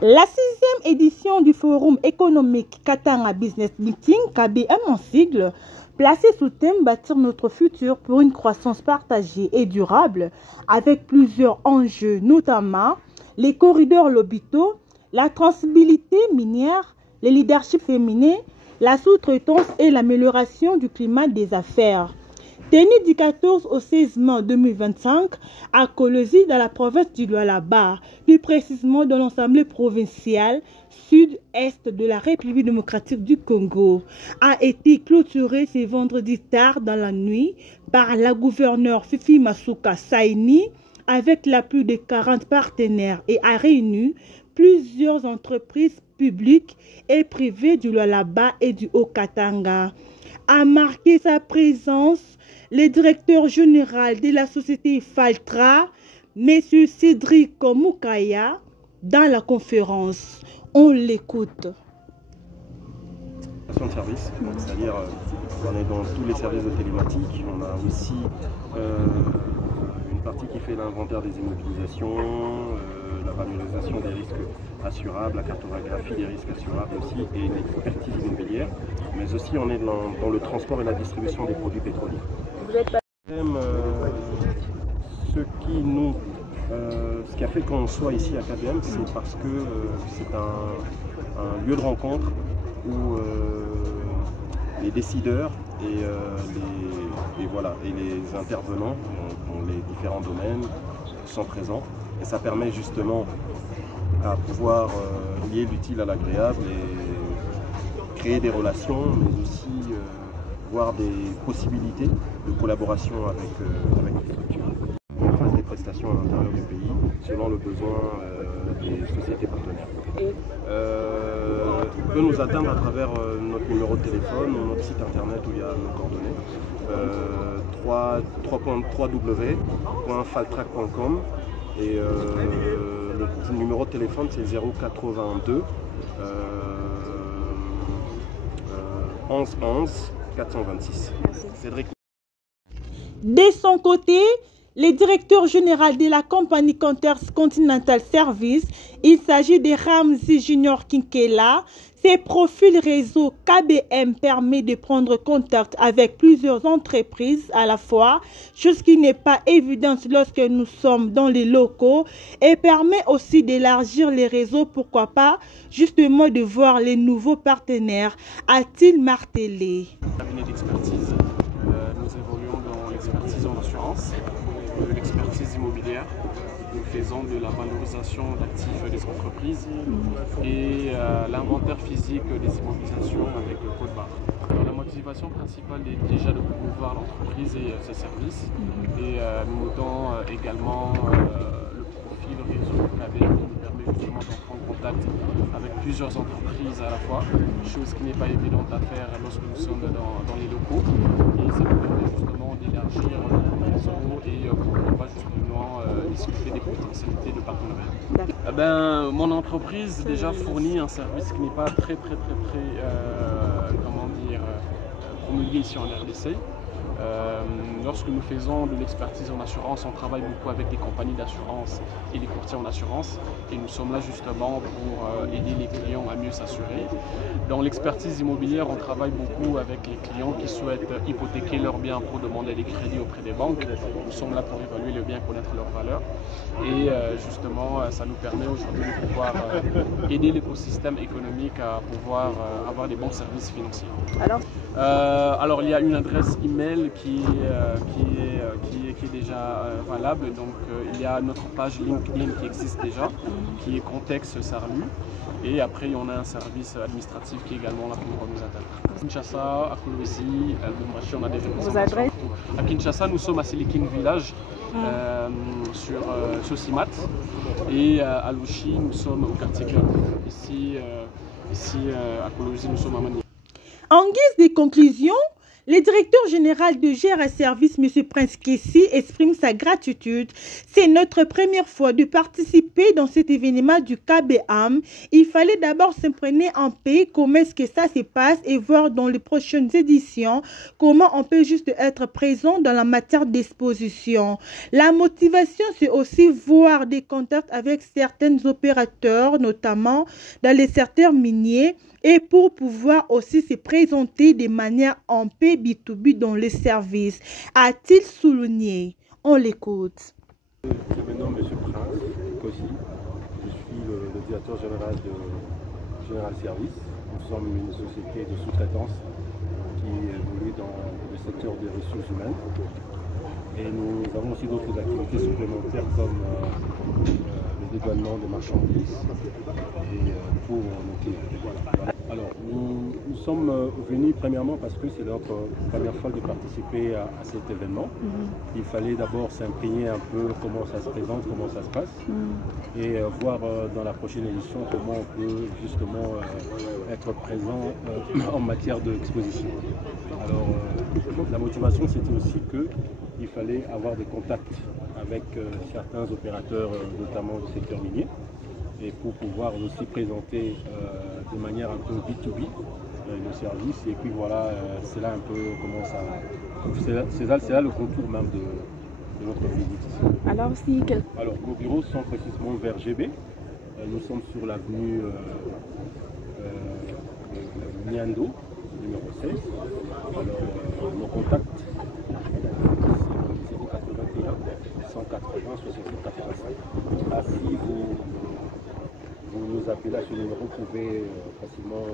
La 6e édition du Forum économique Katanga Business Meeting, KBM en sigle, placée sous thème Bâtir notre futur pour une croissance partagée et durable, avec plusieurs enjeux, notamment les corridors Lobito, la transmissibilité minière, le leadership féminin, la sous-traitance et l'amélioration du climat des affaires. Tenue du 14 au 16 mai 2025 à Kolosi dans la province du Lualaba, plus précisément dans l'Assemblée provinciale sud-est de la République démocratique du Congo, a été clôturé ce vendredi tard dans la nuit par la gouverneure Fifi Masuka Saini avec l'appui de 40 partenaires et a réuni plusieurs entreprises publiques et privées du Lualaba et du Haut-Katanga. A marqué sa présence le directeur général de la société Faltra, M. Cédric Moukaya, dans la conférence. On l'écoute. De service, c'est-à-dire on est dans tous les services de télématique. On a aussi une partie qui fait l'inventaire des immobilisations, la valorisation des risques assurables, la cartographie des risques assurables aussi, et une expertise immobilière. Mais aussi on est dans le transport et la distribution des produits pétroliers. Ce qui a fait qu'on soit ici à KBM, c'est parce que c'est un lieu de rencontre où les décideurs et les intervenants dans les différents domaines sont présents. Et ça permet justement à pouvoir lier l'utile à l'agréable et créer des relations, mais aussi voir des possibilités de collaboration avec les structures. On fasse des prestations à l'intérieur du pays selon le besoin des sociétés partenaires. On peut nous atteindre à travers notre numéro de téléphone ou notre site internet où il y a nos coordonnées, www.faltrac.com, et le numéro de téléphone c'est 082 11 11 426. Cédric. De son côté, le directeur général de la compagnie Continental Service, il s'agit de Ramzi Junior Kinkela. Ses profils réseau KBM permet de prendre contact avec plusieurs entreprises à la fois, chose qui n'est pas évidente lorsque nous sommes dans les locaux, et permet aussi d'élargir les réseaux, pourquoi pas, justement de voir les nouveaux partenaires, a-t-il martelé. Cabinet d'expertise, nous évoluons dans l'expertise en assurance, l'expertise immobilière. Nous faisons de la valorisation d'actifs des entreprises et l'inventaire physique des immobilisations avec le code barre. Alors, la motivation principale est déjà de promouvoir l'entreprise et ses services, et nous notons également le profil réseau KBM qui nous permet justement d'en prendre contact avec plusieurs entreprises à la fois, chose qui n'est pas évidente à faire lorsque nous sommes dans les locaux, et ça nous permet justement d'élargir le réseau et pourquoi pas justement discuter des potentialités de partenariat. Mon entreprise déjà fournit un service qui n'est pas très promulgué ici en RDC. Lorsque nous faisons de l'expertise en assurance, on travaille beaucoup avec des compagnies d'assurance et des courtiers en assurance, et nous sommes là justement pour aider les clients à mieux s'assurer. Dans l'expertise immobilière, on travaille beaucoup avec les clients qui souhaitent hypothéquer leurs biens pour demander des crédits auprès des banques. Nous sommes là pour évaluer le bien, connaître leur valeur, et justement ça nous permet aujourd'hui de pouvoir aider l'écosystème économique à pouvoir avoir des bons services financiers. Alors il y a une adresse email qui est déjà valable, donc il y a notre page LinkedIn qui existe déjà, qui est Contexte Sarlu, et après on a un service administratif qui est également là pour nous atteindre. Kinshasa, à Kolosi, on a des représentations. À Kinshasa, nous sommes à Silikin Village, sur Sosimat, et à Lushi, nous sommes au quartier Club. Ici à Kolosi, nous sommes à Mani. En guise de conclusion, Le directeur général de GRA Service, M. Prince Kessi, exprime sa gratitude. C'est notre première fois de participer dans cet événement du KBAM. Il fallait d'abord s'imprégner en paix comment est-ce que ça se passe et voir dans les prochaines éditions comment on peut juste être présent dans la matière d'exposition. La motivation, c'est aussi voir des contacts avec certains opérateurs, notamment dans les secteurs miniers, et pour pouvoir aussi se présenter de manière en paix B2B dans les services, a-t-il souligné. On l'écoute. Je me nomme M. Prince Kessi, je suis le directeur général de General Service. Nous sommes une société de sous-traitance qui évolue dans le secteur des ressources humaines. Et nous avons aussi d'autres activités supplémentaires comme le dédouanement des marchandises et pour nos clients. Voilà. Alors, nous sommes venus premièrement parce que c'est notre première fois de participer à cet événement. Il fallait d'abord s'imprégner un peu comment ça se présente, comment ça se passe, et voir dans la prochaine édition comment on peut justement être présent en matière d'exposition. Alors, la motivation, c'était aussi qu'il fallait avoir des contacts avec certains opérateurs, notamment du secteur minier, et pour pouvoir aussi présenter de manière un peu B2B nos services. Et puis voilà, c'est là un peu comment ça... C'est là le contour même de notre visite ici. Alors, nos bureaux sont précisément vers GB. Nous sommes sur l'avenue Niando, numéro 16. Alors, nos contacts, c'est 081 180 68 85. Si vous nous appelez à ce numéro, vous pouvez facilement